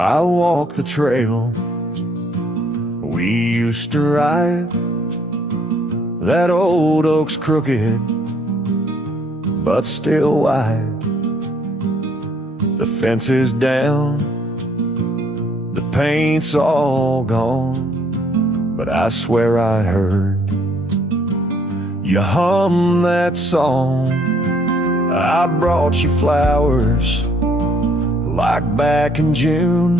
I walk the trail we used to ride. That old oak's crooked, but still wide. The fence is down, the paint's all gone, but I swear I heard you hum that song. I brought you flowers like back in June,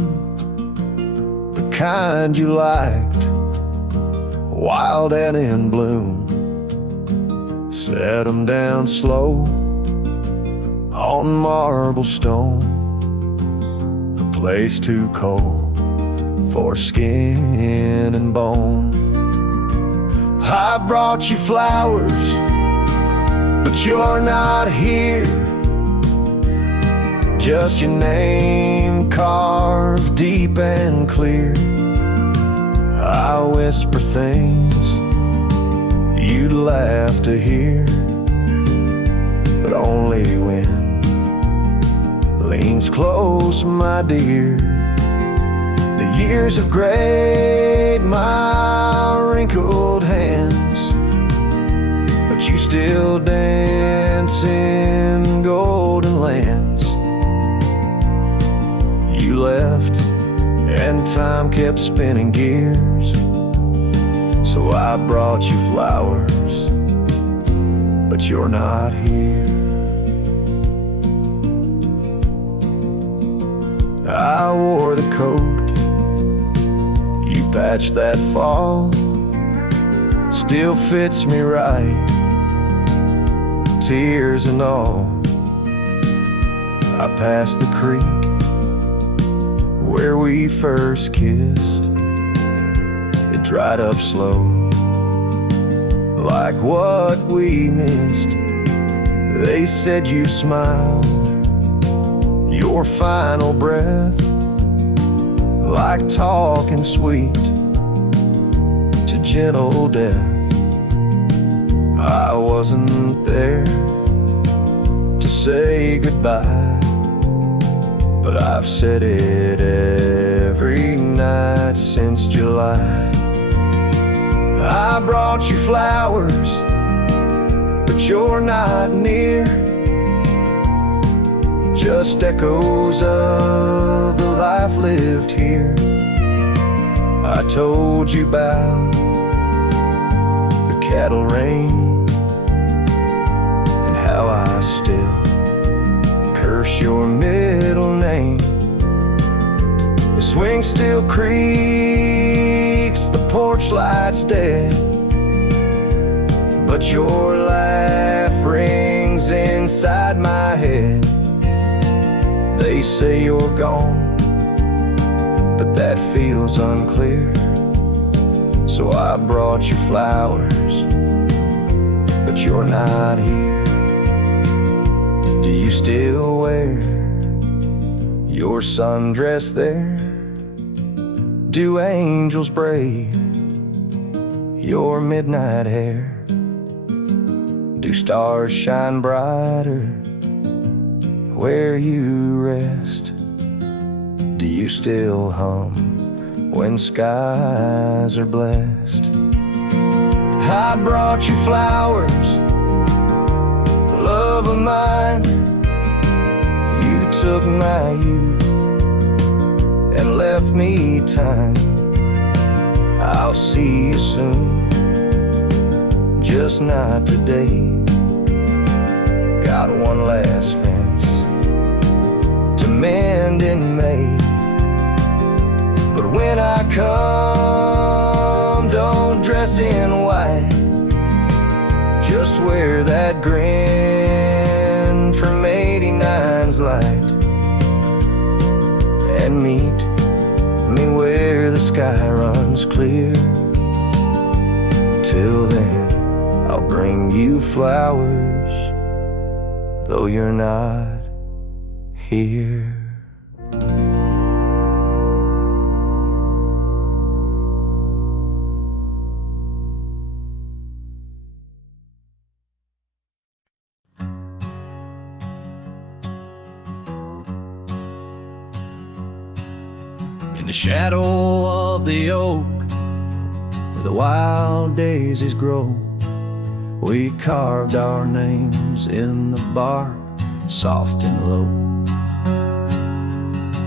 the kind you liked, wild and in bloom. Set 'em down slow on marble stone, a place too cold for skin and bone. I brought you flowers, but you're not here. Just your name carved deep and clear. I whisper things you'd laugh to hear, but only when leans close, my dear. The years have grayed my wrinkled hands, but you still dance in golden lands. You left and time kept spinning gears, so I brought you flowers, but you're not here. I wore the coat you patched that fall, still fits me right, tears and all. I passed the creek where we first kissed. It dried up slow, like what we missed. They said you smiled, your final breath, like talking sweet to gentle death. I wasn't there to say goodbye, but I've said it every night since July. I brought you flowers, but you're not near. Just echoes of the life lived here. I told you about the cattle rain and how I still curse your middle name. The swing still creaks, the porch light's dead, but your laugh rings inside my head. They say you're gone, but that feels unclear. So I brought you flowers, but you're not here. Do you still wear your sundress there? Do angels braid your midnight hair? Do stars shine brighter where you rest? Do you still hum when skies are blessed? I brought you flowers, love of mine. You took my youth and left me time. I'll see you soon, just not today. Got one last fence to mend in May, but when I come, don't dress in white. Just wear that grin from 89's light, and meet me where the sky runs clear. Till then, I'll bring you flowers, though you're not here. In the shadow of the oak, where the wild daisies grow, we carved our names in the bark, soft and low.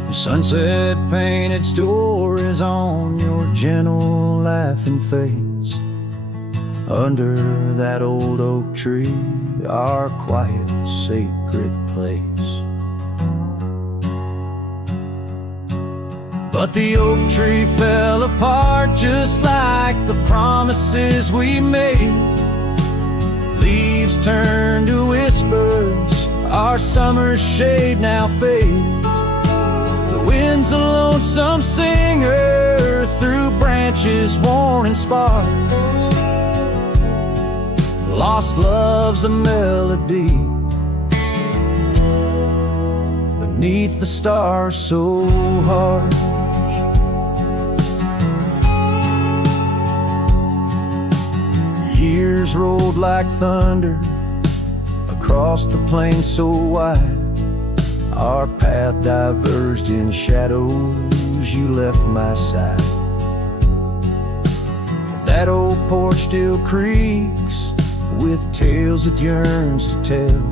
The sunset painted stories on your gentle laughing face. Under that old oak tree, our quiet, sacred place. But the oak tree fell apart just like the promises we made. Leaves turned to whispers, our summer's shade now fades. The wind's a lonesome singer through branches worn and sparse. Lost love's a melody beneath the stars so harsh. Years rolled like thunder across the plain so wide. Our path diverged in shadows, you left my side. That old porch still creaks with tales it yearns to tell,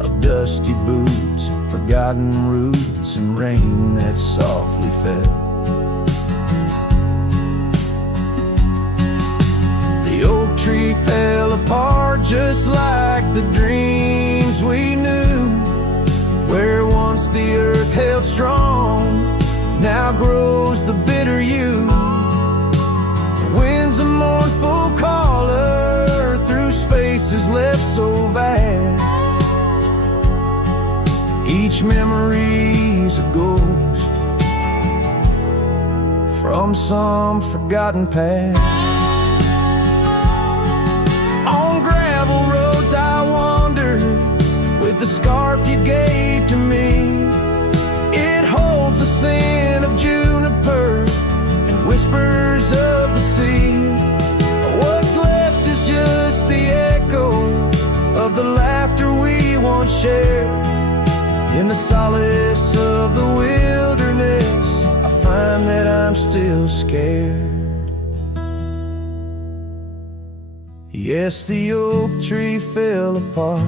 of dusty boots, forgotten roots, and rain that softly fell. The oak tree fell apart just like the dreams we knew. Where once the earth held strong, now grows the bitter yew. The wind's a mournful caller through spaces left so vast. Each memory's a ghost from some forgotten past. The scarf you gave to me, it holds the scent of juniper and whispers of the sea. What's left is just the echo of the laughter we once shared. In the solace of the wilderness, I find that I'm still scared. Yes, the oak tree fell apart,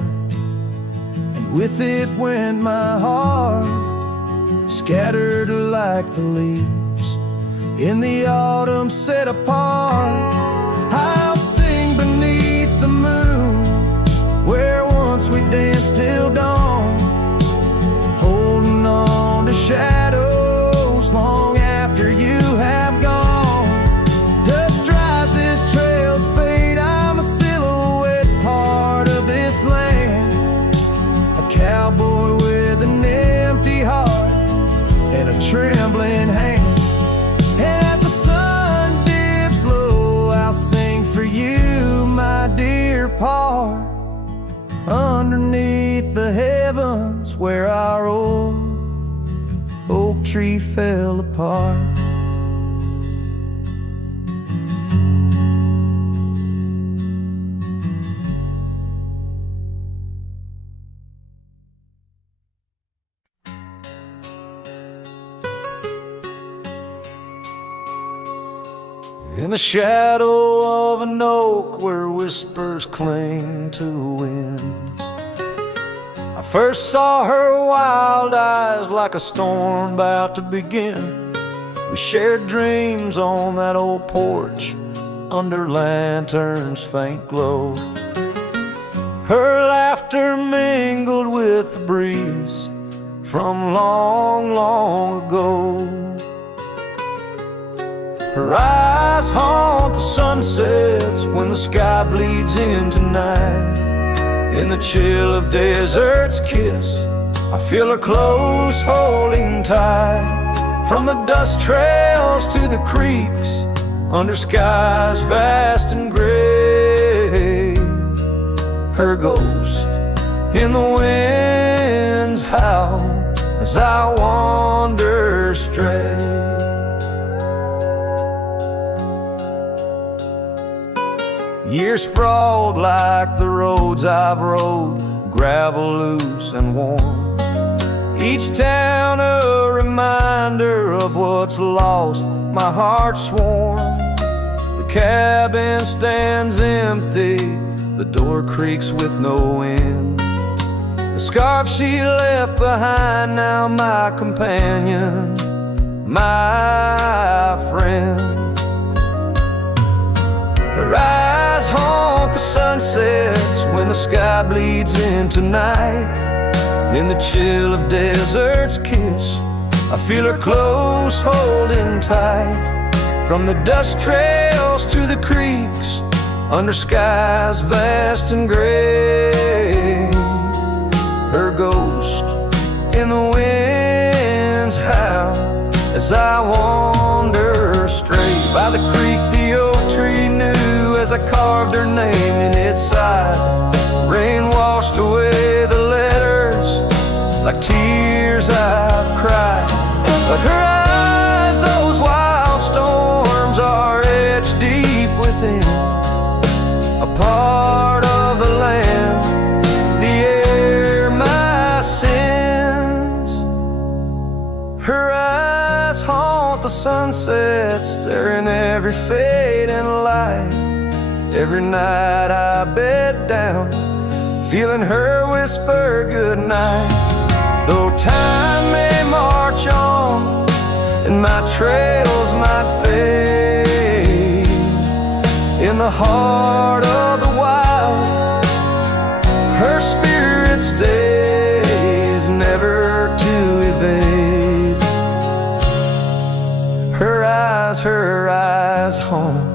with it went my heart, scattered like the leaves in the autumn set apart. I'll sing beneath the moon where once we danced till dawn, holding on to shadows long after you have gone. Dust dries as trails fade, I'm a silhouette part of this land. Cowboy with an empty heart and a trembling hand. And as the sun dips low, I'll sing for you, my dear part, underneath the heavens where our old oak tree fell apart. In the shadow of an oak where whispers cling to the wind, I first saw her wild eyes like a storm about to begin. We shared dreams on that old porch under lanterns' faint glow. Her laughter mingled with the breeze from long, long ago. Her eyes haunt the sunsets when the sky bleeds into night. In the chill of desert's kiss, I feel her close holding tight. From the dust trails to the creeks, under skies vast and gray, her ghost in the wind's howl as I wander stray. Years sprawled like the roads I've rode, gravel loose and warm. Each town a reminder of what's lost, my heart's warm. The cabin stands empty, the door creaks with no end. The scarf she left behind, now my companion, my friend. Her eyes haunt the sunsets when the sky bleeds into night. In the chill of desert's kiss, I feel her close, holding tight. From the dust trails to the creeks, under skies vast and gray, her ghost in the wind's howl as I wander straight. By the creek the oak tree knew as I carved her name in its side. Rain washed away the letters like tears I've cried. But her eyes, those wild storms, are etched deep within, a part of the land, the air, my sins. Her eyes haunt the sunsets, they're in every fading light. Every night I bed down, feeling her whisper goodnight. Though time may march on and my trails might fade, in the heart of the wild, her spirit stays, never to evade. Her eyes home.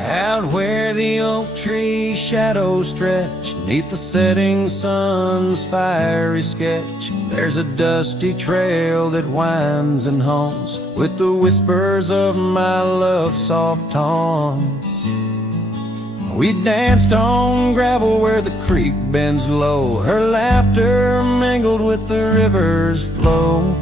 Out where the oak tree shadows stretch, neath the setting sun's fiery sketch, there's a dusty trail that winds and haunts with the whispers of my love's soft taunts. We danced on gravel where the creek bends low, her laughter mingled with the river's flow.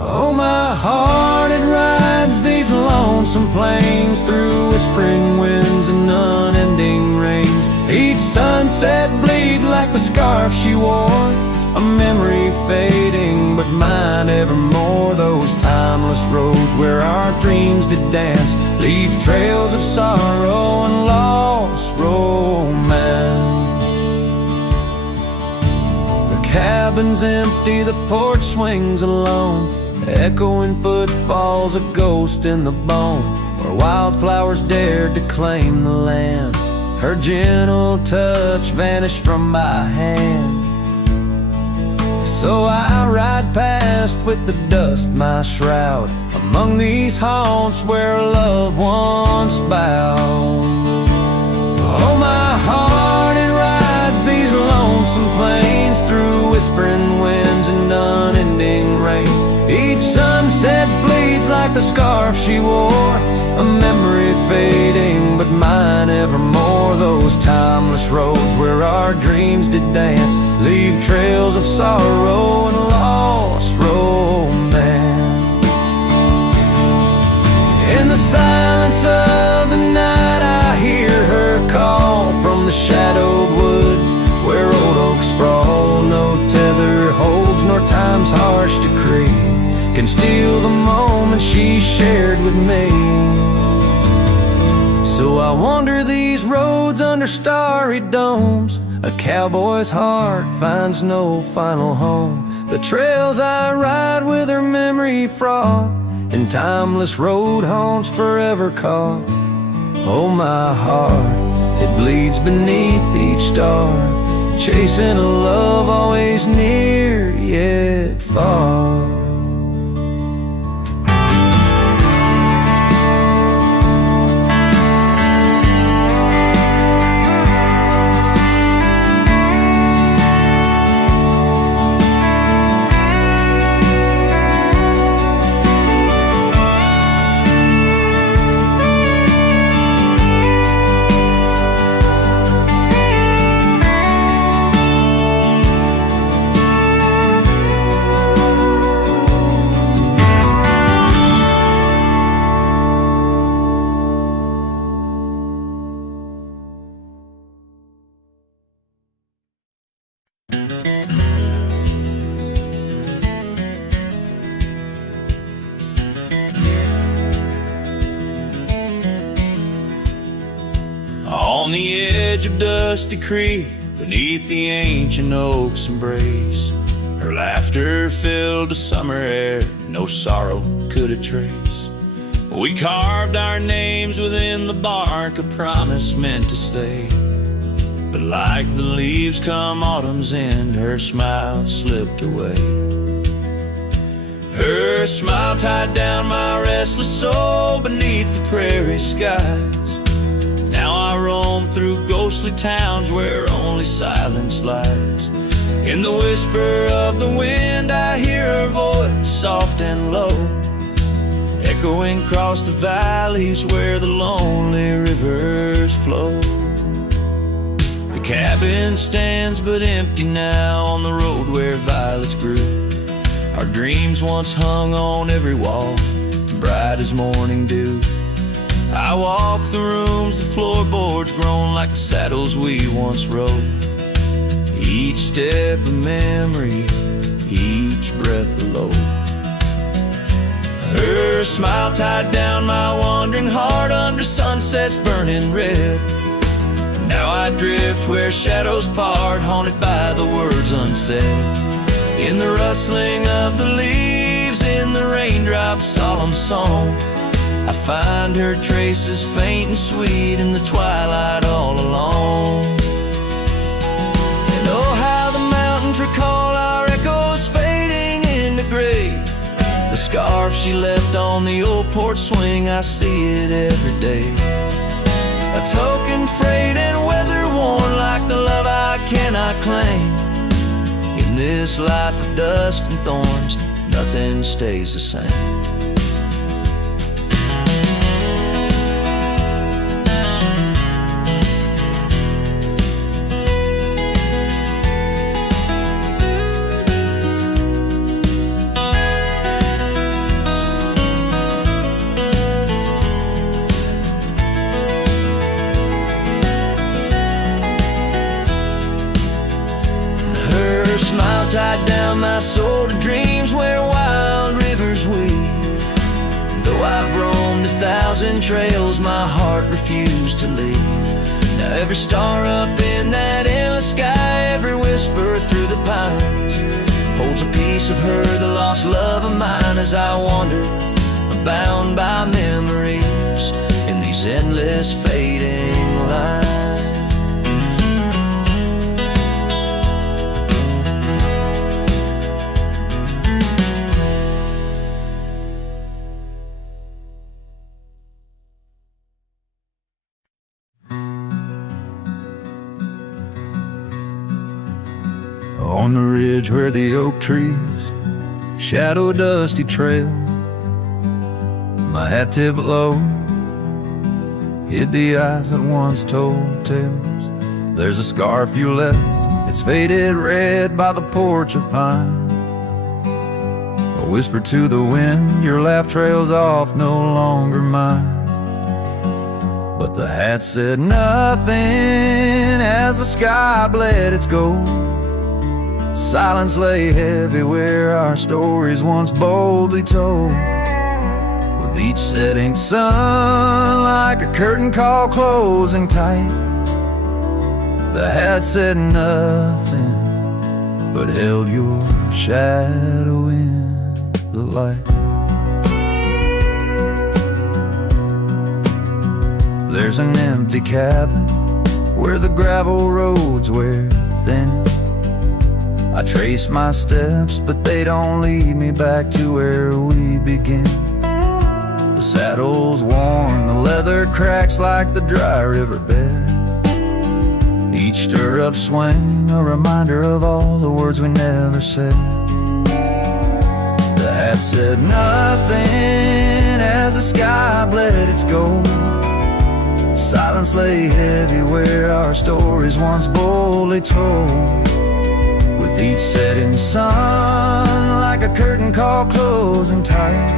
Oh, my heart, it rides these lonesome plains through whispering winds and unending rains. Each sunset bleeds like the scarf she wore, a memory fading, but mine evermore. Those timeless roads where our dreams did dance leave trails of sorrow and lost romance. The cabin's empty, the porch swings alone, echoing footfalls, a ghost in the bone, where wildflowers dared to claim the land. Her gentle touch vanished from my hand, so I ride past with the dust my shroud, among these haunts where love once bowed. Oh, my heart, it rides these lonesome plains through whispering winds and unending rains. Each sunset bleeds like the scarf she wore, a memory fading, but mine evermore. Those timeless roads where our dreams did dance leave trails of sorrow and lost romance. In the silence of the night I hear her call from the shadowed woods where old oaks sprawl. No tether holds nor time's harsh decree can steal the moment she shared with me. So I wander these roads under starry domes, a cowboy's heart finds no final home. The trails I ride with her memory fraught, and timeless road haunts forever caught. Oh, my heart, it bleeds beneath each star, chasing a love always near yet far. On the edge of Dusty Creek, beneath the ancient oak's embrace, her laughter filled the summer air, no sorrow could it trace. We carved our names within the bark, a promise meant to stay. But like the leaves come autumn's end, her smile slipped away. Her smile tied down my restless soul beneath the prairie skies. Now I roam through ghostly towns where only silence lies. In the whisper of the wind I hear her voice, soft and low, echoing across the valleys where the lonely rivers flow. The cabin stands but empty now on the road where violets grew. Our dreams once hung on every wall, bright as morning dew. I walk the rooms, the floorboards grown like the saddles we once rode. Each step a memory, each breath a load. Her smile tied down my wandering heart under sunsets burning red. Now I drift where shadows part, haunted by the words unsaid. In the rustling of the leaves, in the raindrops' solemn song, I find her traces faint and sweet in the twilight all along. And oh, how the mountains recall our echoes fading into gray. The scarf she left on the old porch swing, I see it every day. A token frayed and weather-worn like the love I cannot claim. In this life of dust and thorns, nothing stays the same. Tied down my soul to dreams where wild rivers weave. Though I've roamed 1,000 trails, my heart refused to leave. Now every star up in that endless sky, every whisper through the pines, holds a piece of her, the lost love of mine. As I wander, I'm bound by memories in these endless fading lines. On the ridge where the oak trees shadow a dusty trail, my hat tipped low hid the eyes that once told tales. There's a scarf you left, it's faded red by the porch of pine. A whisper to the wind, your laugh trails off, no longer mine. But the hat said nothing as the sky bled its gold. Silence lay heavy where our stories once boldly told. With each setting sun like a curtain call closing tight, the hat said nothing but held your shadow in the light. There's an empty cabin where the gravel roads wear thin. I trace my steps, but they don't lead me back to where we begin. The saddle's worn, the leather cracks like the dry riverbed. Each stirrup swing, a reminder of all the words we never said. The hat said nothing as the sky bled its gold. Silence lay heavy where our stories once boldly told. With each setting sun like a curtain call closing tight,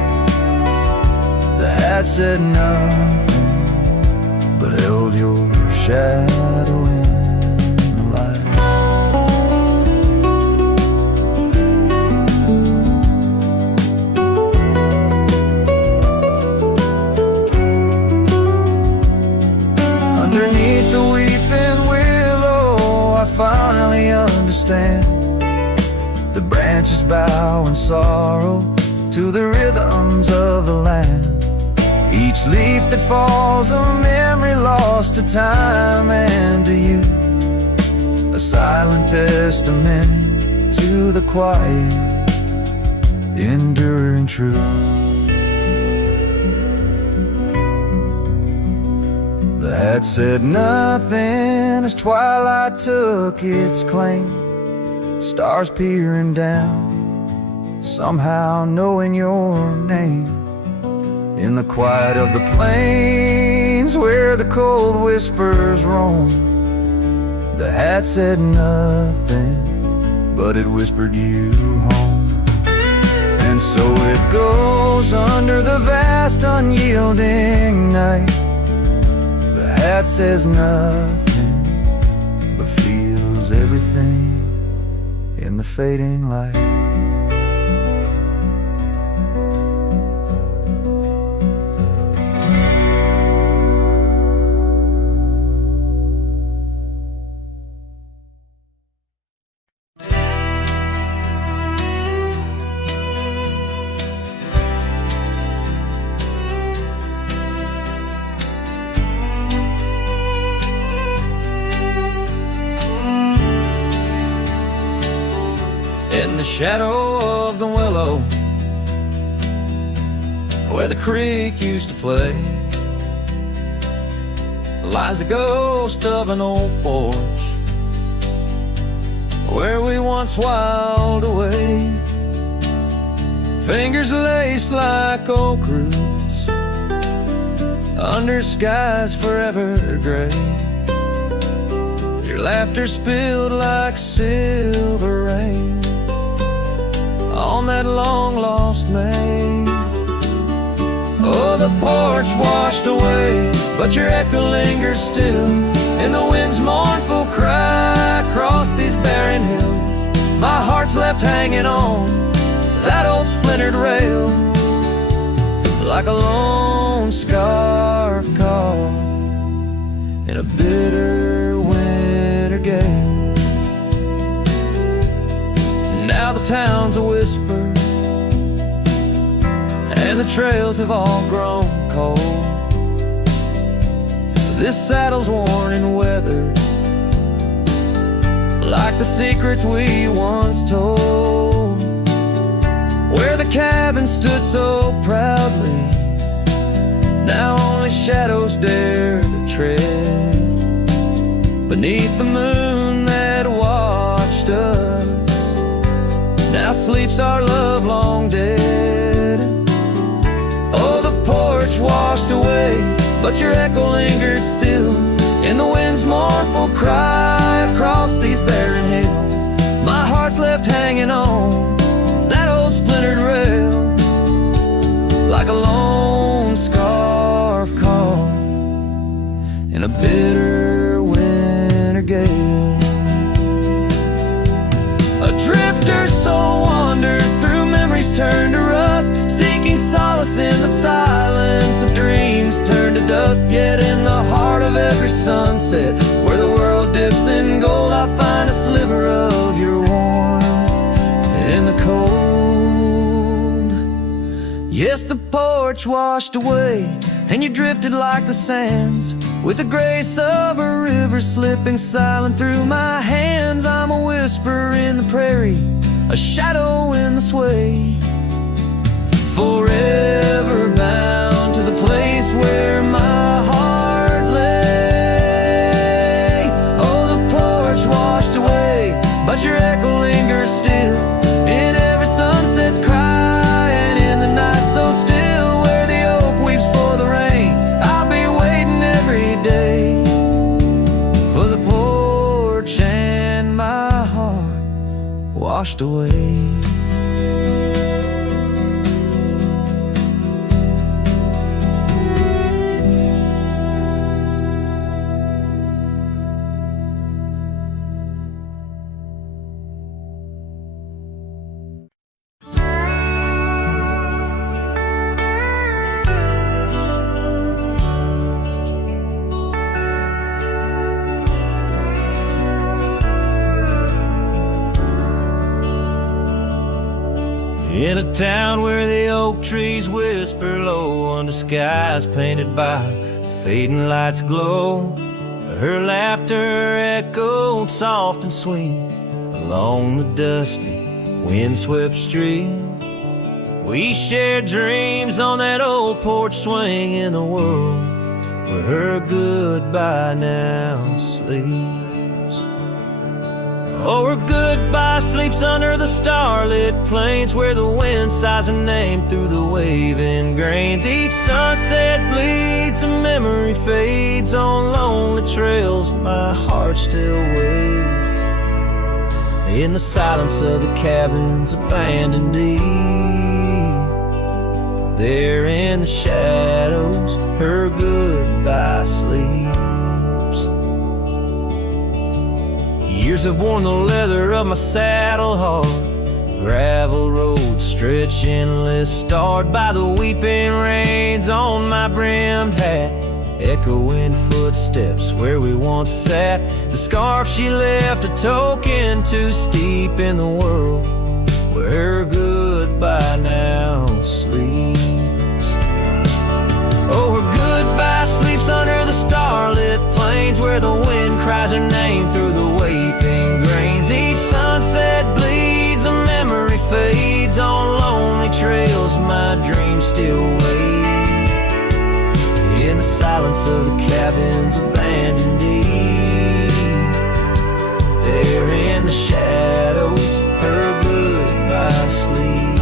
the hat said nothing but held your shadow in the light. Underneath understand. The branches bow in sorrow to the rhythms of the land. Each leaf that falls, a memory lost to time and to you, a silent testament to the quiet, enduring truth. The hat said nothing as twilight took its claim, stars peering down, somehow knowing your name. In the quiet of the plains where the cold whispers roam, the hat said nothing, but it whispered you home. And so it goes under the vast unyielding night. The hat says nothing, but feels everything in the fading light. In the shadow of the willow, where the creek used to play, lies a ghost of an old porch where we once whiled away. Fingers laced like oak roots under skies forever gray. Your laughter spilled like silver rain on that long-lost May. Oh, the porch washed away, but your echo lingers still in the wind's mournful cry across these barren hills. My heart's left hanging on that old splintered rail like a lone scarf caught in a bitter winter gale. Now the town's a whisper, and the trails have all grown cold. This saddle's worn and weathered like the secrets we once told. Where the cabin stood so proudly, now only shadows dare to tread beneath the moon that watched us. Now sleeps our love long dead. Oh, the porch washed away, but your echo lingers still in the wind's mournful cry across these barren hills. My heart's left hanging on that old splintered rail like a lone scarf caught in a bitter winter gale. A drifter's soul wanders through memories turned to rust, seeking solace in the silence of dreams turned to dust. Yet in the heart of every sunset, where the world dips in gold, I find a sliver of your warmth in the cold. Yes, the porch washed away, and you drifted like the sands, with the grace of a river slipping silent through my hands. I'm a whisper in the prairie, a shadow in the sway, forever bound to the place where my heart lay. Oh, the porch washed away, but your echo lingers still in every sunset's cry, and in the night so still where the oak weeps for the rain. I'll be waiting every day for the porch and my heart washed away. In a town where the oak trees whisper low under skies painted by fading lights glow, her laughter echoed soft and sweet along the dusty, windswept street. We shared dreams on that old porch swing in a world where her goodbye now sleeps. Oh, her goodbye sleeps under the starlit plains where the wind sighs her name through the waving grains. Each sunset bleeds, a memory fades on lonely trails. My heart still waits in the silence of the cabins abandoned deep. There in the shadows, her goodbye sleeps. Years have worn the leather of my saddle hard, gravel roads stretch endless, starred by the weeping rains on my brimmed hat, echoing footsteps where we once sat. The scarf she left a token too steep in the world where her goodbye now sleeps. Oh, her goodbye sleeps under the starlit plains where the wind cries her name through the waving grains. Each sunset bleeds, a memory fades on lonely trails. My dreams still wait in the silence of the cabins abandoned deep. There in the shadows, her goodbye sleeps.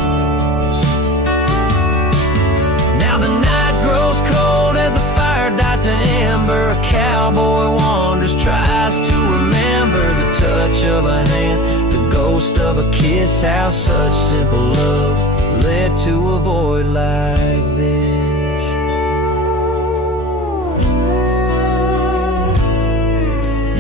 Now the night grows cold as the fire dies to ember. A cowboy wanders, tries to remember the touch of a hand, the ghost of a kiss, how such simple love led to a void like this.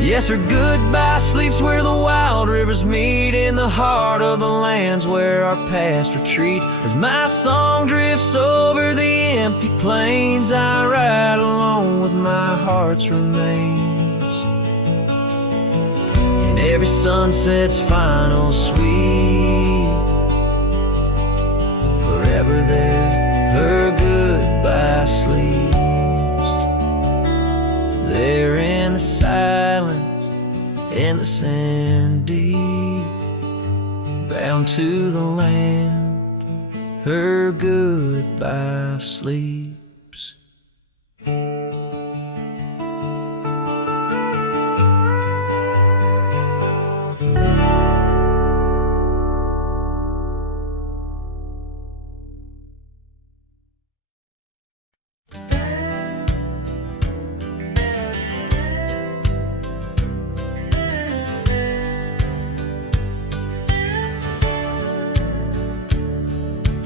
Yes, her goodbye sleeps where the wild rivers meet, in the heart of the lands where our past retreats. As my song drifts over the empty plains, I ride alone with my heart's remains. And every sunset's final sweep, forever there, her goodbye sleeps. There in the silence, endless and deep, bound to the land, her goodbye sleeps.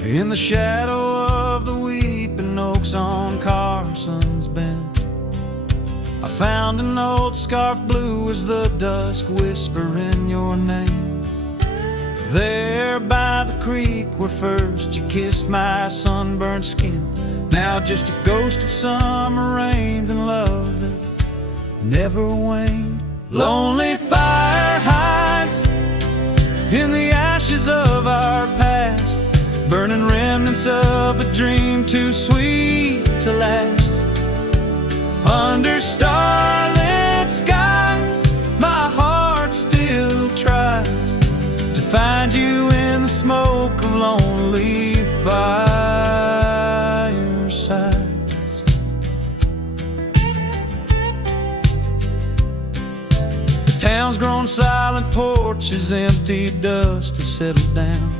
In the shadow of the weeping oaks on Carson's Bend, I found an old scarf blue as the dusk whispering your name. There by the creek where first you kissed my sunburned skin, now just a ghost of summer rains and love that never waned. Lonely fire hides in the ashes of our past, burning remnants of a dream too sweet to last. Under starlit skies, my heart still tries to find you in the smoke of lonely firesides. The town's grown silent, porches empty, dust has settled down.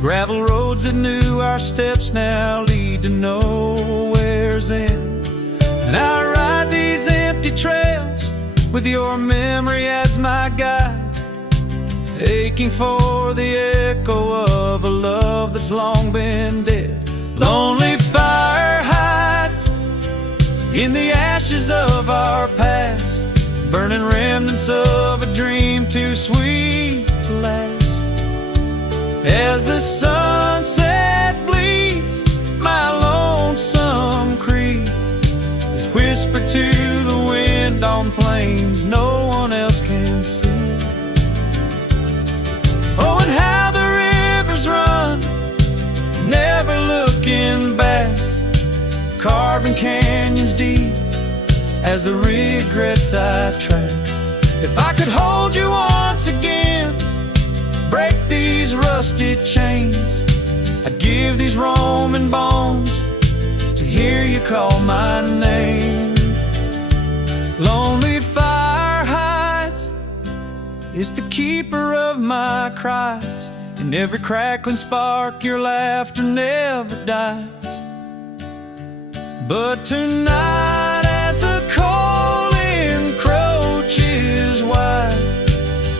Gravel roads that knew our steps now lead to nowhere's end. And I ride these empty trails with your memory as my guide, aching for the echo of a love that's long been dead. Lonely fire hides in the ashes of our past, burning remnants of a dream too sweet to last. As the sunset bleeds, my lonesome creed is whispered to the wind on plains no one else can see. Oh, and how the rivers run as the regrets I've tracked. If I could hold you once again, break these rusted chains, I'd give these Roman bones to hear you call my name. Lonely fire hides, is the keeper of my cries. In every crackling spark, your laughter never dies. But tonight, as the cold encroaches wide,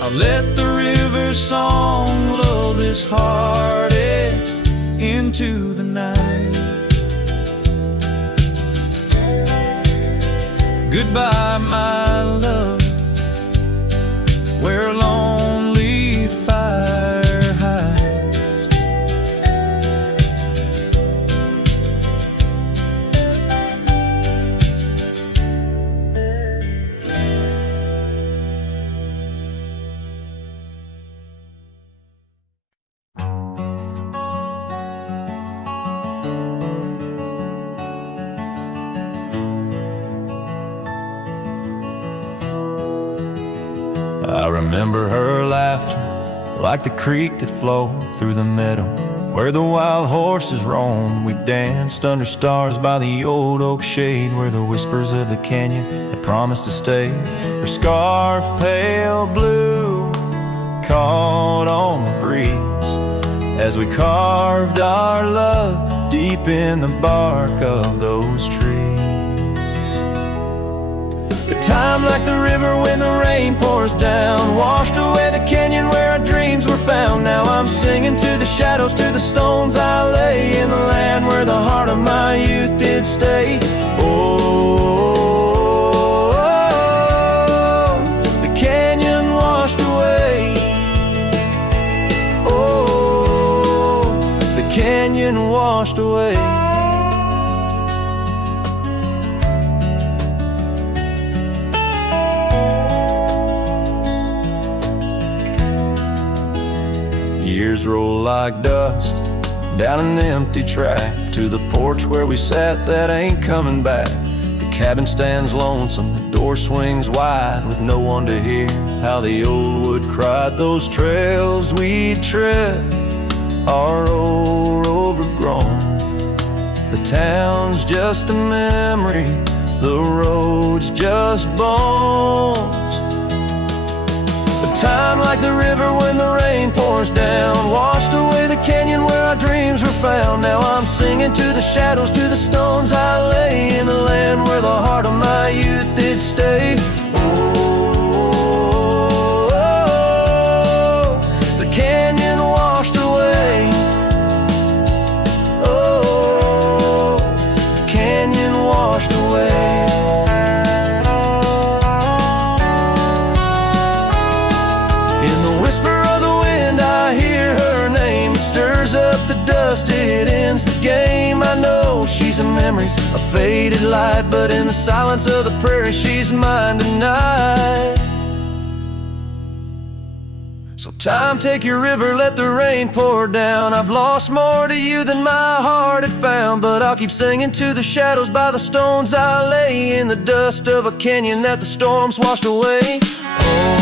I'll let the river's song lull this heartache into the night. Goodbye, my love, where a lonely fire hides. I remember her laughter like the creek that flowed through the meadow where the wild horses roamed. We danced under stars by the old oak shade where the whispers of the canyon had promised to stay. Her scarf, pale blue, caught on the breeze as we carved our love deep in the bark of those trees. Time like the river when the rain pours down, washed away the canyon where our dreams were found. Now I'm singing to the shadows, to the stones I lay in the land where the heart of my youth did stay. Oh, the canyon washed away. Oh, the canyon washed away. Years roll like dust down an empty track to the porch where we sat that ain't coming back. The cabin stands lonesome, the door swings wide with no one to hear how the old wood cried. Those trails we tread are old, overgrown. The town's just a memory, the road's just bones. Time like the river when the rain pours down, washed away the canyon where our dreams were found. Now I'm singing to the shadows, to the stones I lay in the land where the heart of my youth did stay. Oh, the canyon washed away. Oh, the canyon washed away. It ends the game. I know she's a memory, a faded light, but in the silence of the prairie she's mine tonight. So time, take your river, let the rain pour down. I've lost more to you than my heart had found, but I'll keep singing to the shadows by the stones I lay in the dust of a canyon that the storms washed away. Oh,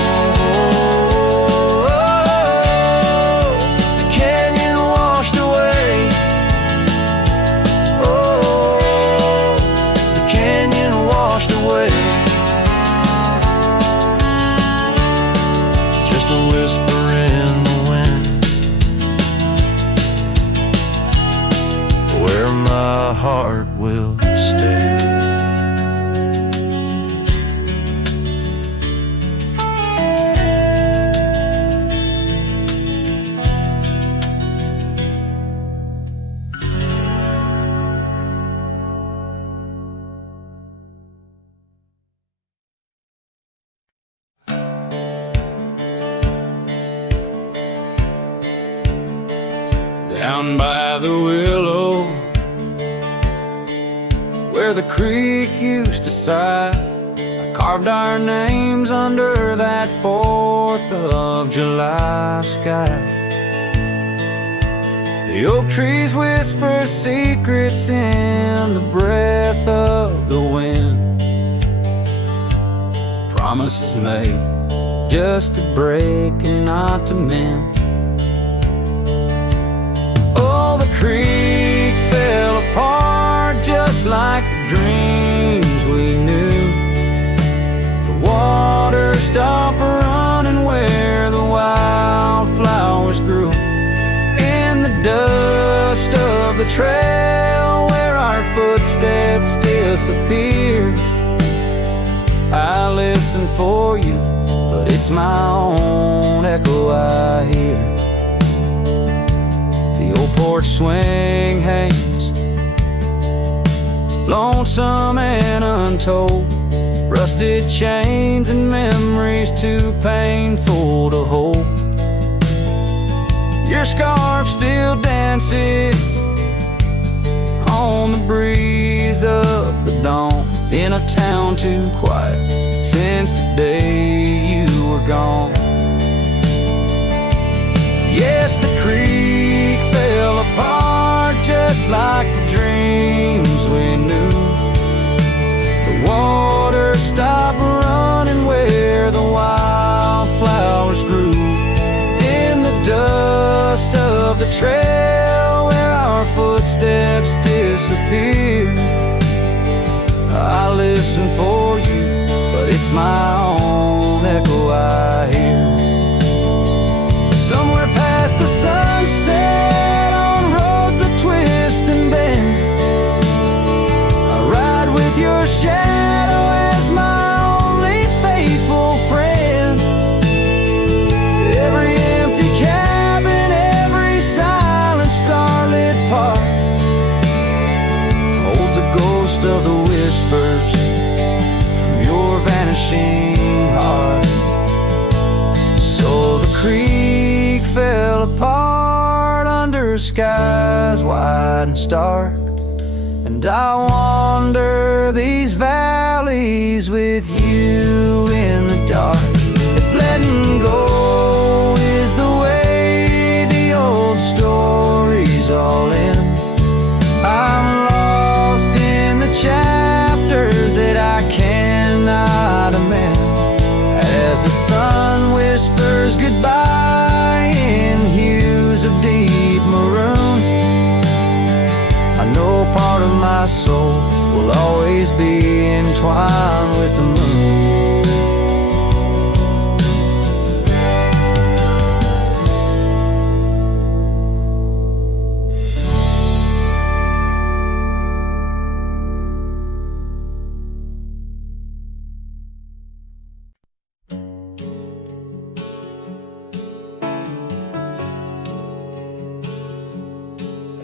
my heart will stay. Down by the willow where the creek used to sigh, I carved our names under that 4th of July sky. The oak trees whisper secrets in the breath of the wind. promises made just to break and not to mend. Oh, the creek fell apart just like the dreams we knew. The water stopped running where the wildflowers grew. In the dust of the trail where our footsteps disappeared, I listen for you, but it's my own echo I hear. The old porch swing hangs, lonesome and untold. Rusted chains and memories too painful to hold. Your scarf still dances on the breeze of the dawn, in a town too quiet since the day you were gone. Yes, the creek fell apart just like the dreams we knew. The water stopped running where the wildflowers grew. In the dust of the trail where our footsteps disappeared, I listen for you, but it's my own echo I hear. Somewhere past the sunset, on roads that twist and bend, I ride with your shadow as my only faithful friend. Every empty cabin, every silent starlit park holds a ghost of the whispers from your vanishing heart. So the creek fell apart under skies wide and stark, and I wander these valleys with you in the dark. If letting go is the way the old stories all end, I'm lost in the chapters that I cannot amend. As the sun whispers goodbye in hues of deep maroon, I know part of my soul will always be entwined with the moon.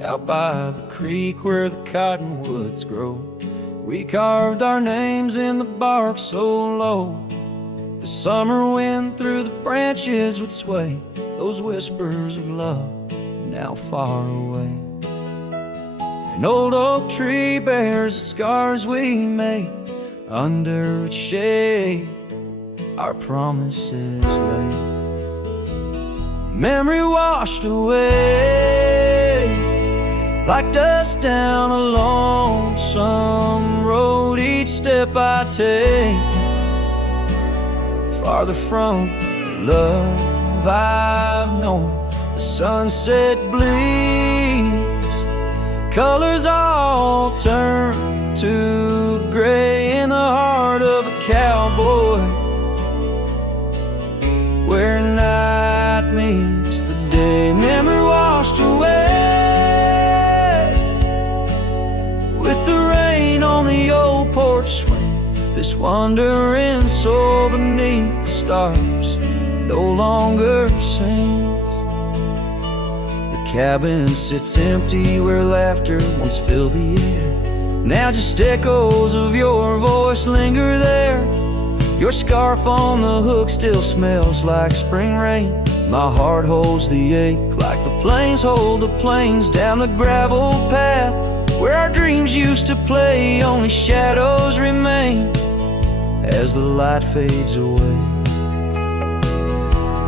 Out by the creek where the cottonwoods grow, we carved our names in the bark so low. The summer wind through the branches would sway those whispers of love now far away. An old oak tree bears the scars we made under its shade, our promises laid. Memory washed away like dust down a lonesome road. Each step I take farther from the love I've known. The sunset bleeds, colors all turn to gray in the heart of a cowboy, where night meets the day. Memory washed away with the rain on the old porch swing. This wandering soul beneath the stars no longer sings. The cabin sits empty where laughter once filled the air. Now just echoes of your voice linger there. Your scarf on the hook still smells like spring rain. My heart holds the ache like the plains hold the plains down the gravel path where our dreams used to play. Only shadows remain as the light fades away.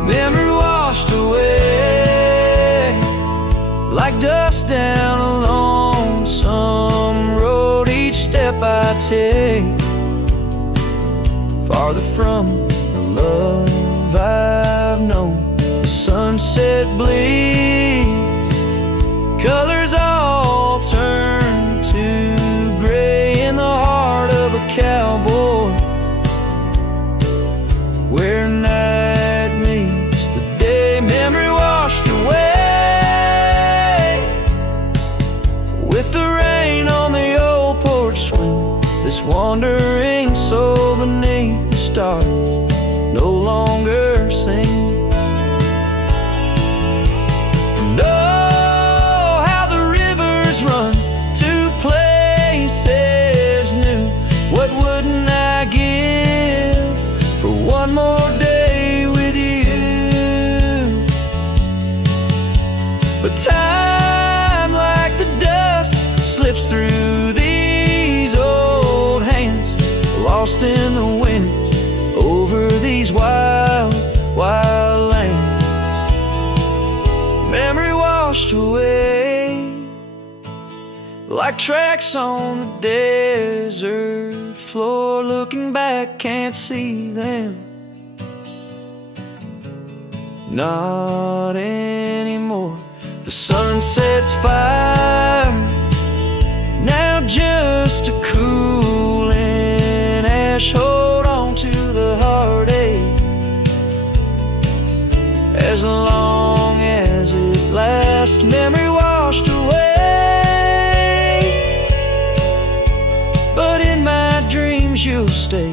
Memory washed away like dust down a lonesome road. Each step I take farther from the love I've known. The sunset bleeds, colors all turn to gray in the heart of a cowboy, where night meets the day. Memory washed away with the rain on the old porch swing. This wandering soul beneath the stars no longer sings. And oh, how the rivers run to places new. What wouldn't I give for one more day with you? But time, like the dust, slips through these old hands, lost in the winds over these wild, wild lands. Memory washed away like tracks on the desert floor. Looking back, can't see them, not anymore. The sunset's fire, now just a cooling ash. Hold on to the heartache as long as it lasts. Memory washed away, but in my dreams you'll stay,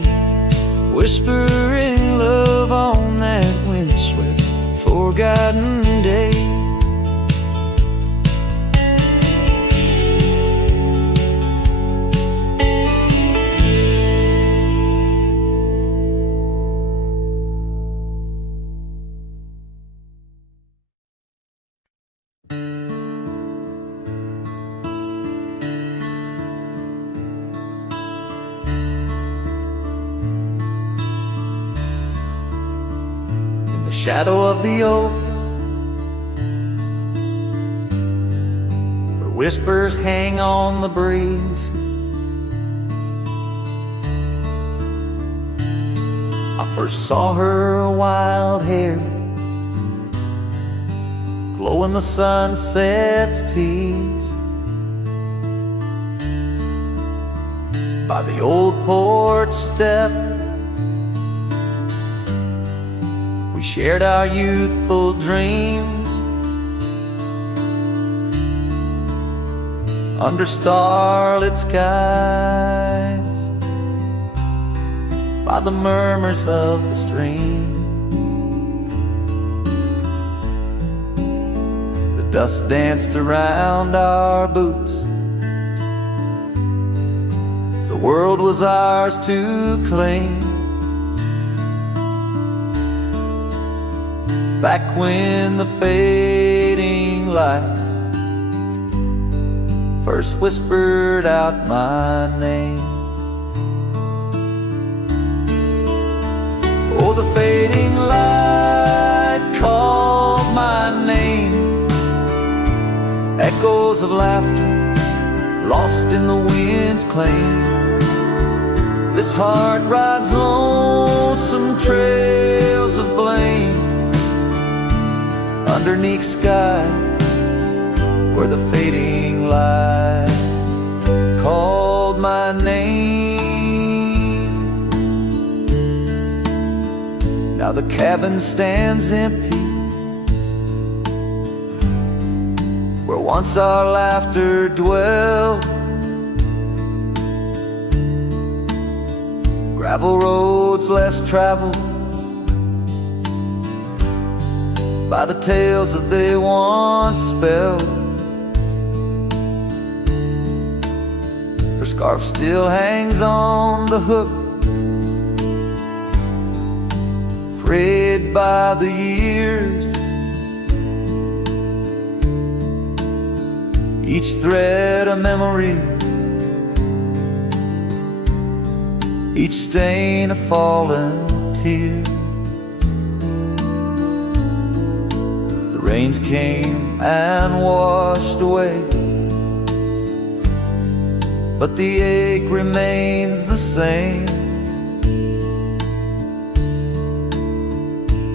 whispering love on that windswept forgotten day. Shadow of the oak, where whispers hang on the breeze, I first saw her wild hair glow in the sunset's tease. By the old porch step, we shared our youthful dreams under starlit skies, by the murmurs of the stream. The dust danced around our boots. The world was ours to claim. Back when the fading light first whispered out my name. Oh, the fading light called my name. Echoes of laughter lost in the wind's claim. This heart rides lonesome trails of blame underneath skies where the fading light called my name. Now the cabin stands empty, where once our laughter dwelled. Gravel roads less traveled by the tales that they once spelled. Her scarf still hangs on the hook, frayed by the years. Each thread a memory, each stain a fallen tear. The rains came and washed away, but the ache remains the same.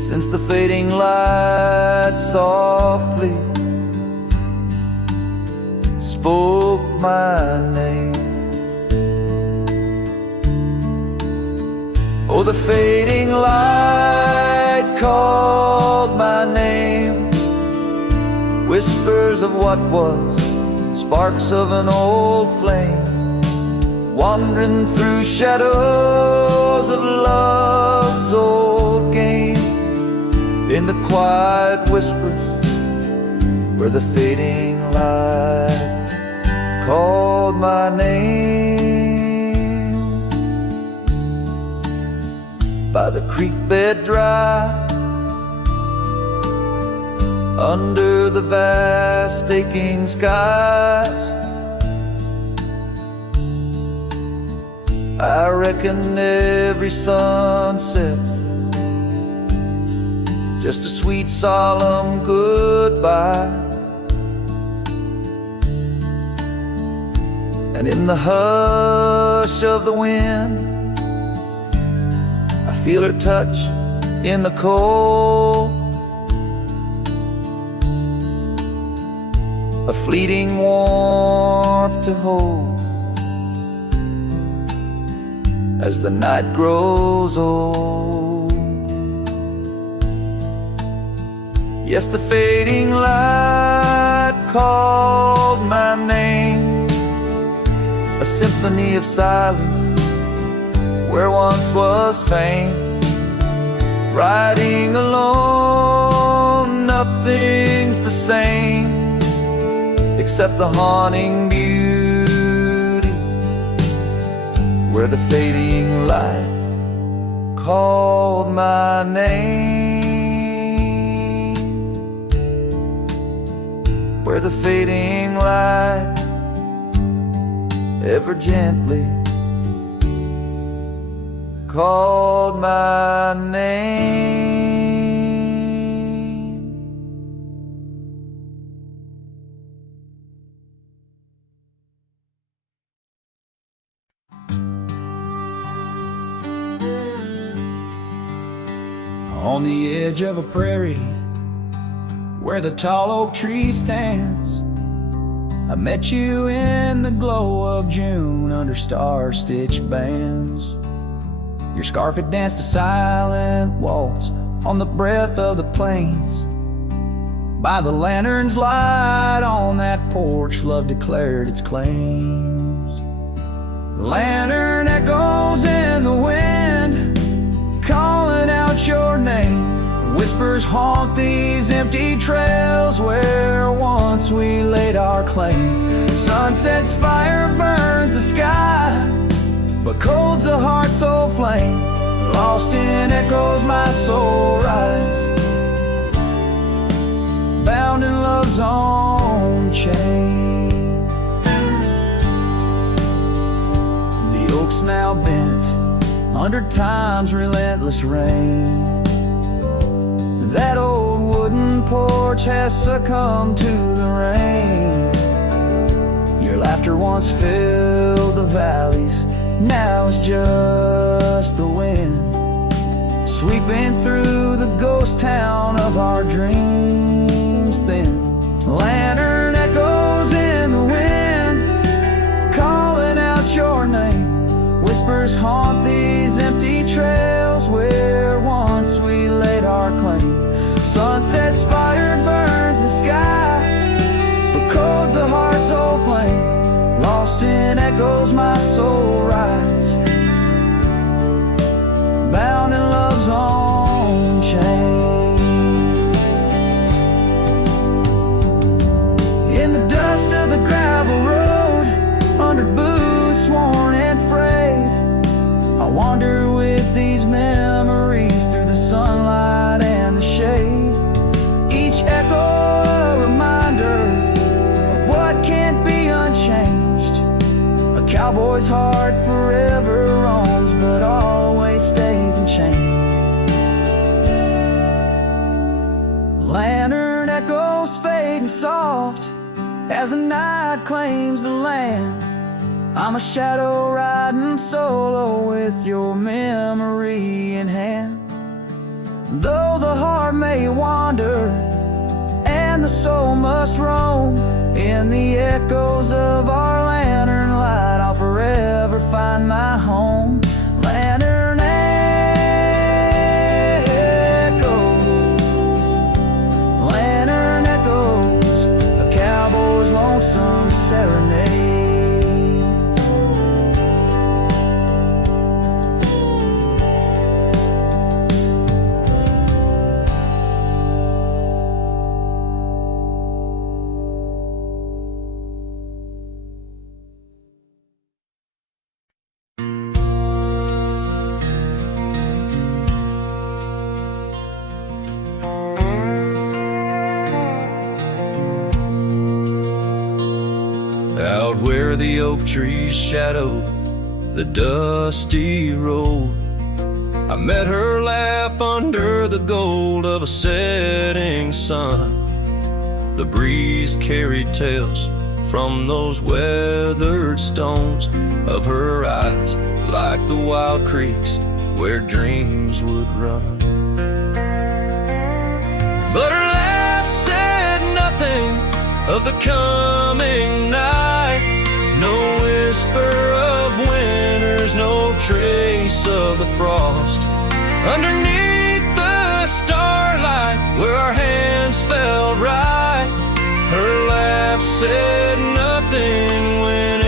since the fading light softly spoke my name. Oh, the fading light called my name. Whispers of what was, sparks of an old flame, wandering through shadows of love's old game. In the quiet whispers where the fading light called my name. By the creek bed dry, under the vast aching skies, I reckon every sunset just a sweet solemn goodbye. And in the hush of the wind, I feel her touch in the cold, a fleeting warmth to hold as the night grows old. Yes, the fading light called my name, a symphony of silence where once was fame. Riding alone, nothing's the same except the haunting beauty where the fading light called my name. Where the fading light ever gently called my name. On the edge of a prairie where the tall oak tree stands, I met you in the glow of June under star-stitched bands. Your scarf had danced a silent waltz on the breath of the plains. By the lantern's light on that porch, love declared its claims. The lantern echoes in the wind, calling out your name. Whispers haunt these empty trails where once we laid our claim. Sunset's fire burns the sky, but cold's a heart so flame. Lost in echoes my soul rides, bound in love's own chain. The oak's now bent under time's relentless rain. That old wooden porch has succumbed to the rain. Your laughter once filled the valleys, now it's just the wind sweeping through the ghost town of our dreams then. Lantern echoes in the wind, calling out your name. Whispers haunt these empty trails where once we laid our claim. Sunset's fire burns the sky, but cold's a heart's old flame. Lost in echoes my soul rides, bound in love's own chain. In the dust of the gravel road, under boots worn and frayed, I wander with these memories through the sunlight and the shade. Each echo a reminder of what can't be unchanged. A cowboy's heart forever roams, but always stays unchained. Lantern echoes fading soft as the night claims the land. I'm a shadow riding solo with your memory in hand. Though the heart may wander and the soul must roam, in the echoes of our lantern light I'll forever find my home. Lantern echoes, lantern echoes, a cowboy's lonesome serenade. Out where the oak trees shadowed the dusty road, I met her laugh under the gold of a setting sun. The breeze carried tales from those weathered stones of her eyes, like the wild creeks where dreams would run. But her laugh said nothing of the coming night, no whisper of winters, no trace of the frost. Underneath the starlight, where our hands felt right, her laugh said nothing when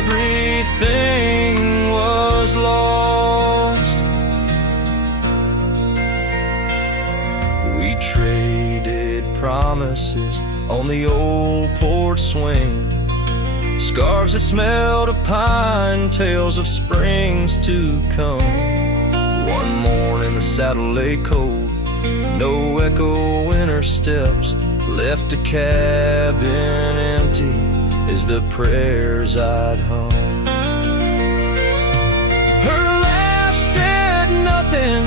everything was lost. We traded promises on the old porch swing, scarves that smelled of pine, tales of springs to come. One morning the saddle lay cold, no echo in her steps, left a cabin empty as the prayers I'd hung. Her laugh said nothing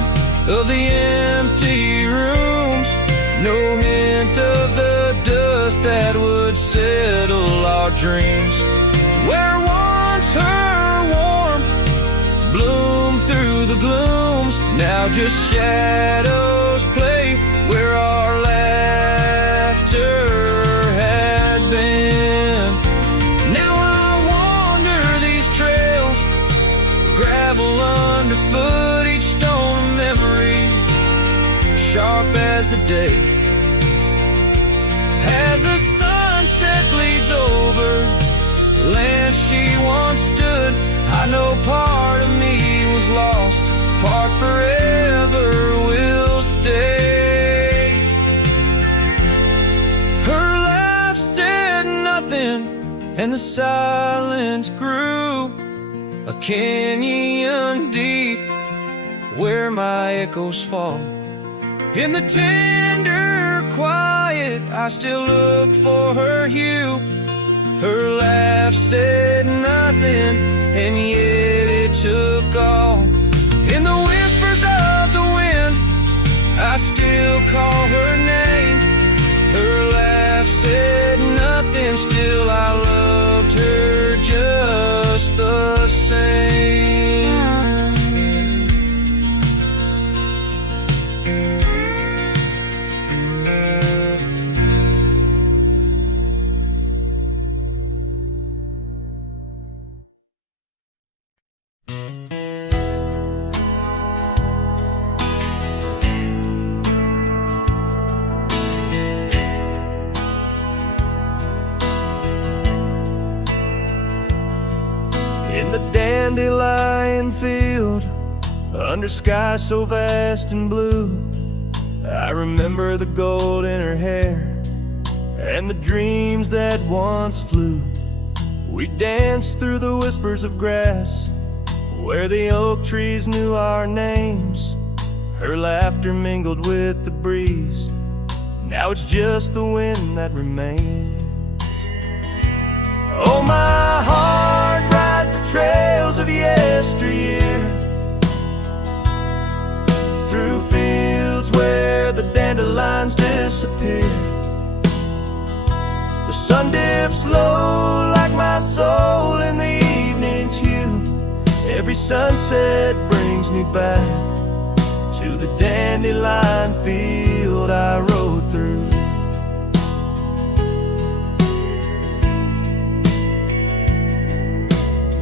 of the empty rooms, no hint of the dust that would settle our dreams. Where once her warmth bloomed through the glooms, now just shadows play where our laughter had been. Now I wander these trails, gravel underfoot, each stone a memory, sharp as the day. As the sunset bleeds over land she once stood, I know part of me was lost, part forever will stay. Her laugh said nothing, and the silence grew a canyon deep where my echoes fall. In the tender quiet, I still look for her hue. Her laugh said nothing, and yet it took all. In the whispers of the wind, I still call her name. Her laugh said nothing, still I loved her just the same. In the dandelion field, under sky so vast and blue, I remember the gold in her hair and the dreams that once flew. We danced through the whispers of grass where the oak trees knew our names. Her laughter mingled with the breeze, now it's just the wind that remains. Oh, my heart rides the trails of yesteryear, through fields where the dandelions disappear. The sun dips low like my soul in the evening's hue. Every sunset brings me back to the dandelion dandelion field I rode through.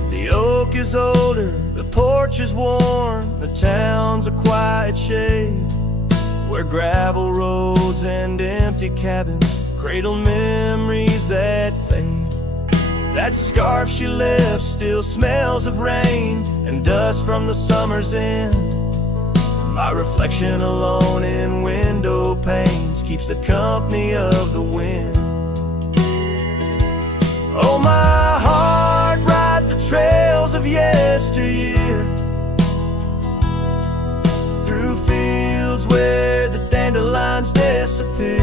The oak is older, the porch is worn, the town's a quiet shade, where gravel roads and empty cabins cradle memories that fade. That scarf she left still smells of rain and dust from the summer's end. My reflection alone in window panes keeps the company of the wind. Oh, my heart rides the trails of yesteryear, through fields where the dandelions disappear.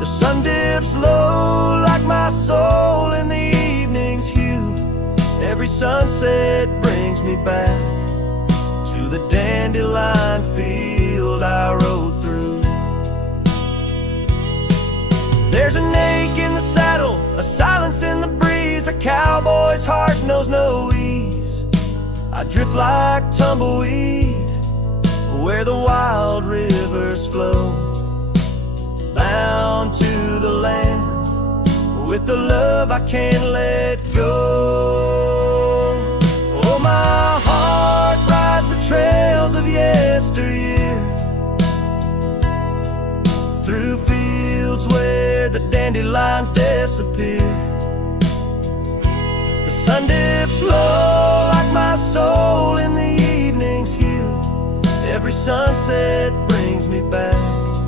The sun dips low like my soul in the evening's hue. Every sunset brings me back to the dandelion field I rode through. There's an ache in the saddle, a silence in the breeze. A cowboy's heart knows no ease. I drift like tumbleweed where the wild rivers flow, bound to the land with the love I can't let go. Oh, my heart rides the trails of yesteryear, through fields where the dandelions disappear. The sun dips low like my soul in the evening's hue. Every sunset brings me back,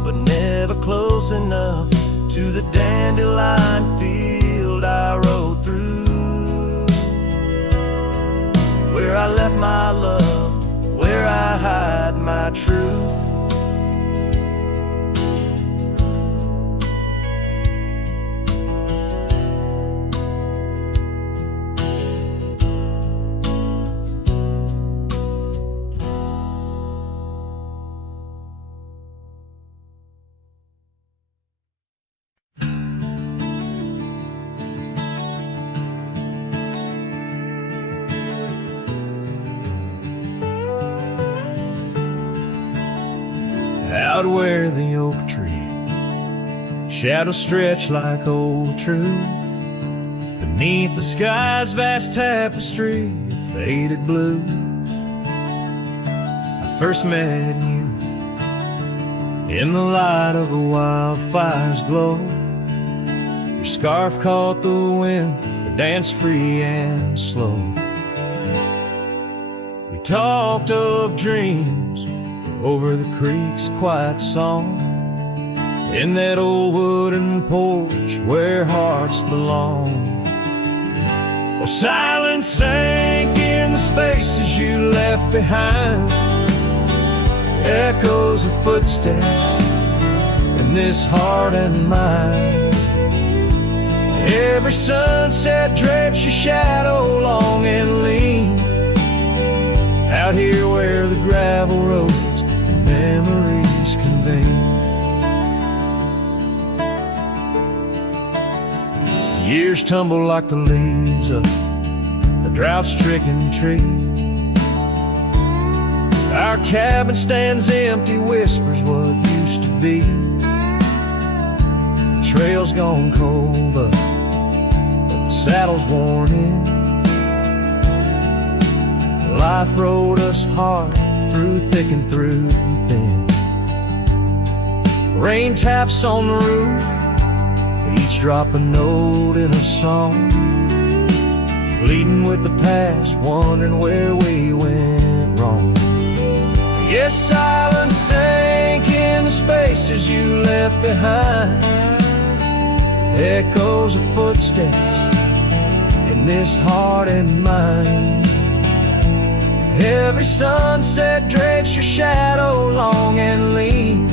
but never close enough to the dandelion field I rode through, where I left my love, where I hide my truth. Out where the oak tree shadows stretch like old truth, beneath the sky's vast tapestry of faded blues, I first met you in the light of a wildfire's glow. Your scarf caught the wind, but danced free and slow. We talked of dreams over the creek's quiet song, in that old wooden porch where hearts belong. Oh, silence sank in the spaces you left behind, echoes of footsteps in this heart and mind. Every sunset drapes your shadow long and lean, out here where the gravel roads memories convene. Years tumble like the leaves of a drought-stricken tree. Our cabin stands empty, whispers what used to be. The trail's gone cold, but the saddle's worn in. Life rode us hard, through thick and through thin. Rain taps on the roof, each drop a note in a song, bleeding with the past, wondering where we went wrong. Yes, silence sank in the spaces you left behind, echoes of footsteps in this heart and mind. Every sunset drapes your shadow long and lean,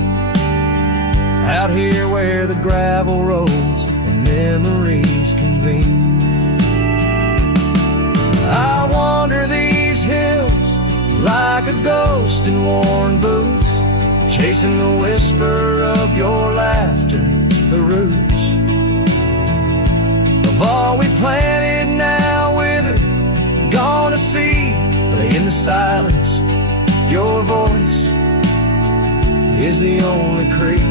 out here where the gravel roads and memories convene. I wander these hills like a ghost in worn boots, chasing the whisper of your laughter, the roots of all we planted now withered, gone to seed. But in the silence, your voice is the only creed.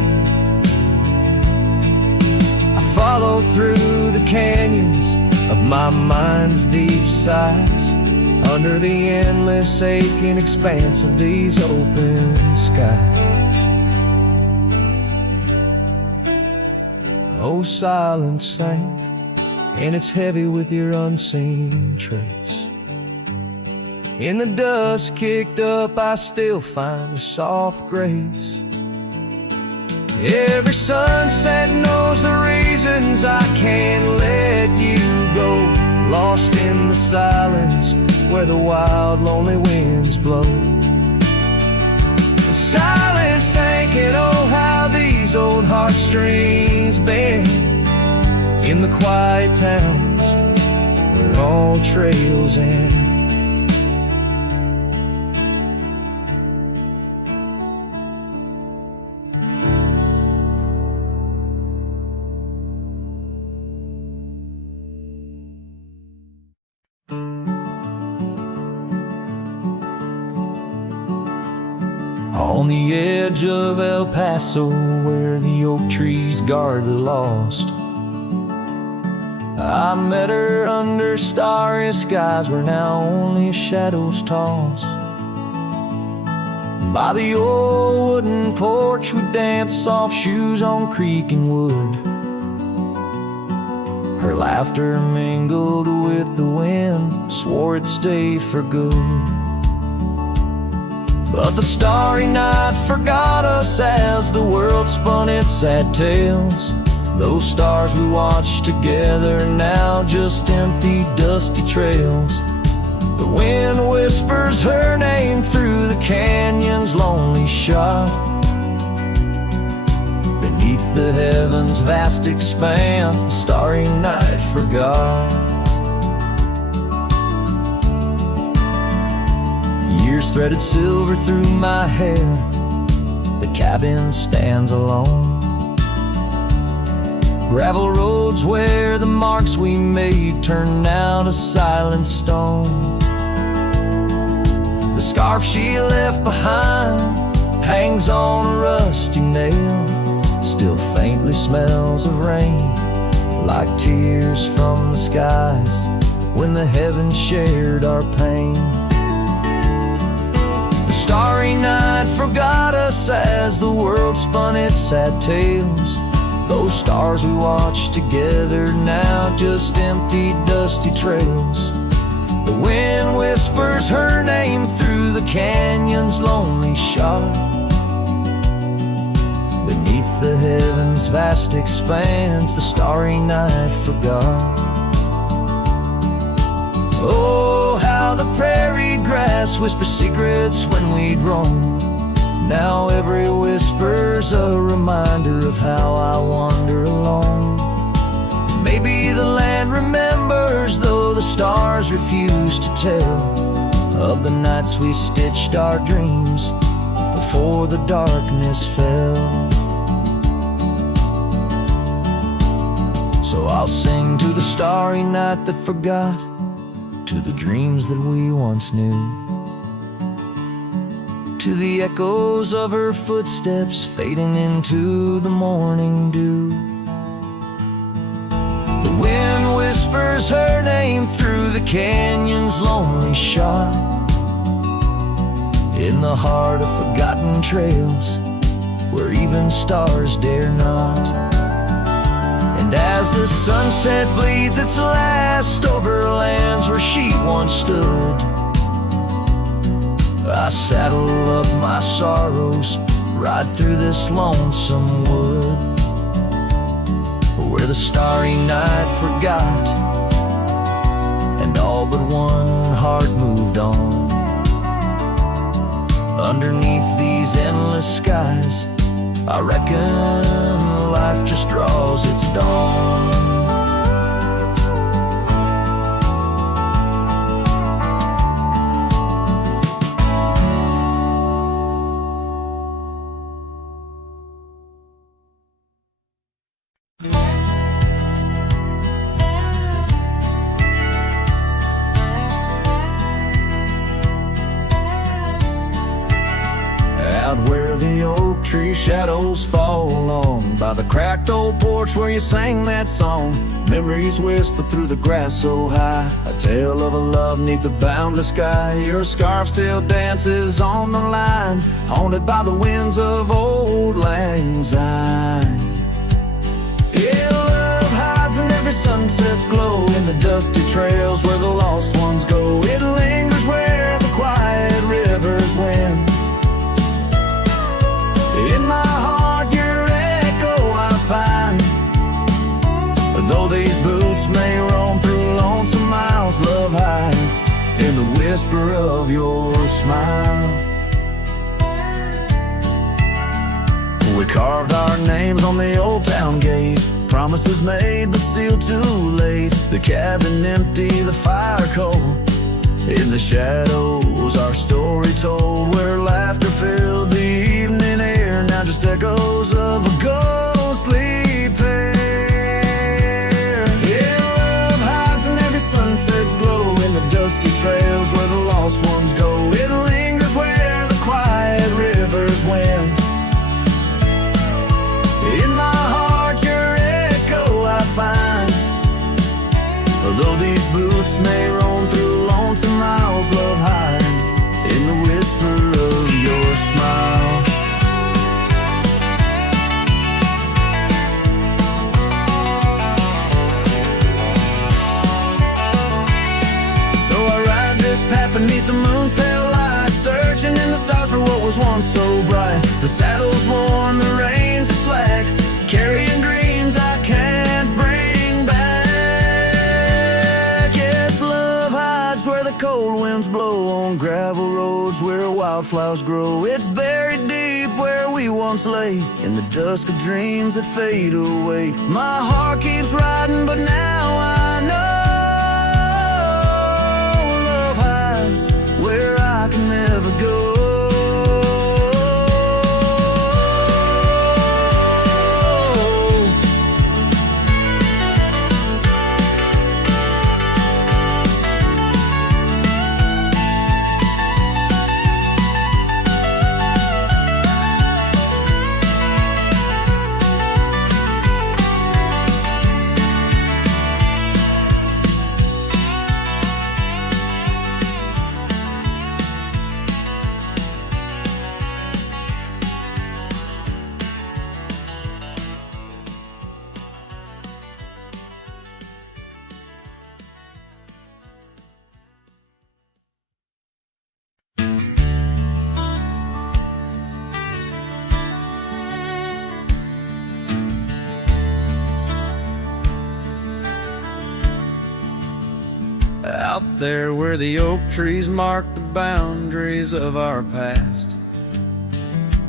I follow through the canyons of my mind's deep sighs, under the endless aching expanse of these open skies. Oh, silent saint, and it's heavy with your unseen trace. In the dust kicked up, I still find a soft grace. Every sunset knows the reasons I can't let you go, lost in the silence where the wild, lonely winds blow. The silence sank, and oh, how these old heartstrings bend in the quiet towns where all trails end. On the edge of El Paso, where the oak trees guard the lost, I met her under starry skies where now only shadows toss. By the old wooden porch we danced, soft shoes on creek and wood. Her laughter mingled with the wind, swore it'd stay for good. But the starry night forgot us as the world spun its sad tales. Those stars we watched together now just empty, dusty trails. The wind whispers her name through the canyon's lonely shot. Beneath the heavens' vast expanse, the starry night forgot. Years threaded silver through my hair, the cabin stands alone. Gravel roads where the marks we made turn now to silent stone. The scarf she left behind hangs on a rusty nail, still faintly smells of rain, like tears from the skies when the heavens shared our pain. The starry night forgot us as the world spun its sad tales. Those stars we watched together now just empty, dusty trails. The wind whispers her name through the canyon's lonely shot. Beneath the heavens' vast expanse, the starry night forgot. Oh, how the prairie grass whispers secrets when we'd roam. Now every whisper's a reminder of how I wander alone. Maybe the land remembers, though the stars refuse to tell, of the nights we stitched our dreams before the darkness fell. So I'll sing to the starry night that forgot, to the dreams that we once knew, to the echoes of her footsteps fading into the morning dew. The wind whispers her name through the canyon's lonely shot, in the heart of forgotten trails where even stars dare not. And as the sunset bleeds its last over lands where she once stood, I saddle up my sorrows, ride through this lonesome wood, where the starry night forgot, and all but one heart moved on. Underneath these endless skies, I reckon life just draws its dawn. out where the oak tree shadows fall along, by the cracked old porch where you sang that song. Memories whisper through the grass so high, a tale of a love neath the boundless sky. Your scarf still dances on the line, haunted by the winds of old lang syne. Yeah, love hides in every sunset's glow, in the dusty trails where the lost ones go. It lingers where the quiet rivers win. In my heart your echo I find, though these boots may roam through lonesome miles, love hides in the whisper of your smile. We carved our names on the old town gate, promises made but sealed too late. The cabin empty, the fire cold, in the shadows our story told, where laughter filled the evening air, now just echoes of a ghostly pair. Yeah, love hides in every sunset's glow, in the dusty trails where the lost ones go. It lingers where the quiet rivers win. In my heart your echo I find, although these boots may roam through lonesome miles, love hides in the whisper of your smile. So I ride this path beneath the moon's pale light, searching in the stars for what was once so bright. The saddle's worn, the reins are slack, carrying dreams I can't bring back. Yes, love hides where the cold winds blow, on gravel roads where wildflowers grow. It's buried deep where we once lay, in the dusk of dreams that fade away. My heart keeps riding, but now I know love hides where I can never go. Out there where the oak trees mark the boundaries of our past,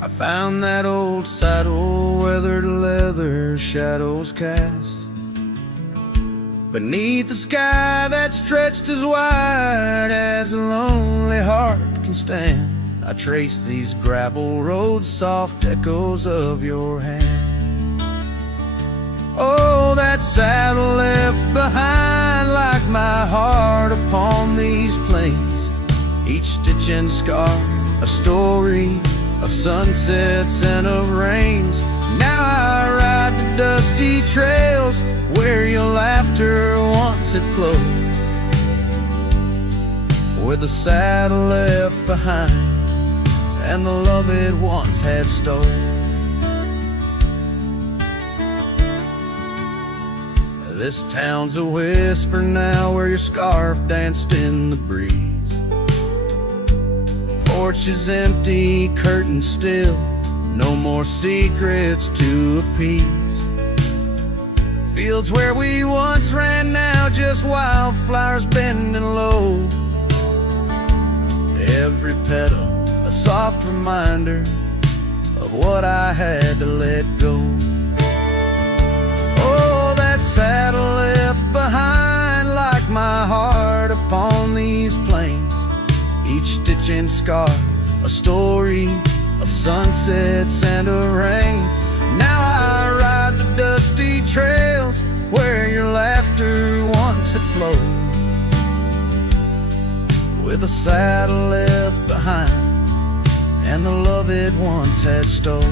I found that old saddle, weathered leather, shadows cast. Beneath the sky that stretched as wide as a lonely heart can stand, I trace these gravel roads, soft echoes of your hand. Oh, that saddle left behind like my heart upon these plains, each stitch and scar a story of sunsets and of rains. Now I ride the dusty trails where your laughter once had flowed, where the saddle left behind and the love it once had stole. This town's a whisper now where your scarf danced in the breeze. Porch is empty, curtains still, no more secrets to appease. Fields where we once ran now just wildflowers bending low. Every petal a soft reminder of what I had to let go. Saddle left behind like my heart upon these plains, each stitch and scar a story of sunsets and of rains. Now I ride the dusty trails where your laughter once had flowed, with a saddle left behind and the love it once had stole.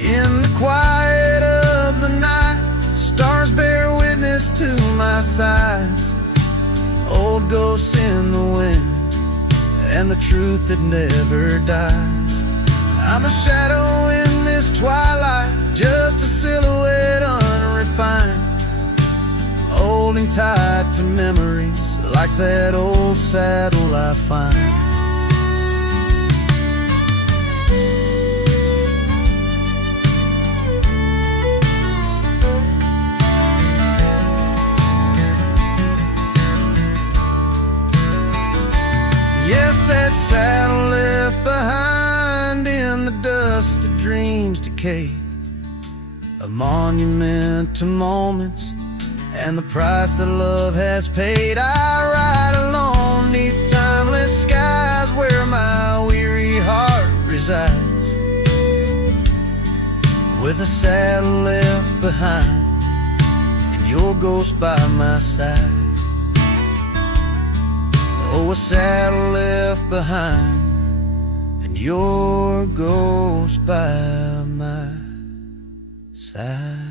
In the quiet of the night, stars bear witness to my sighs. Old ghosts in the wind, and the truth that never dies. I'm a shadow in this twilight, just a silhouette unrefined, holding tight to memories like that old saddle I find. Yes, that saddle left behind in the dust of dreams decay, a monument to moments and the price that love has paid. I ride alone neath timeless skies where my weary heart resides, with a saddle left behind and your ghost by my side. Oh, a saddle left behind and your ghost by my side.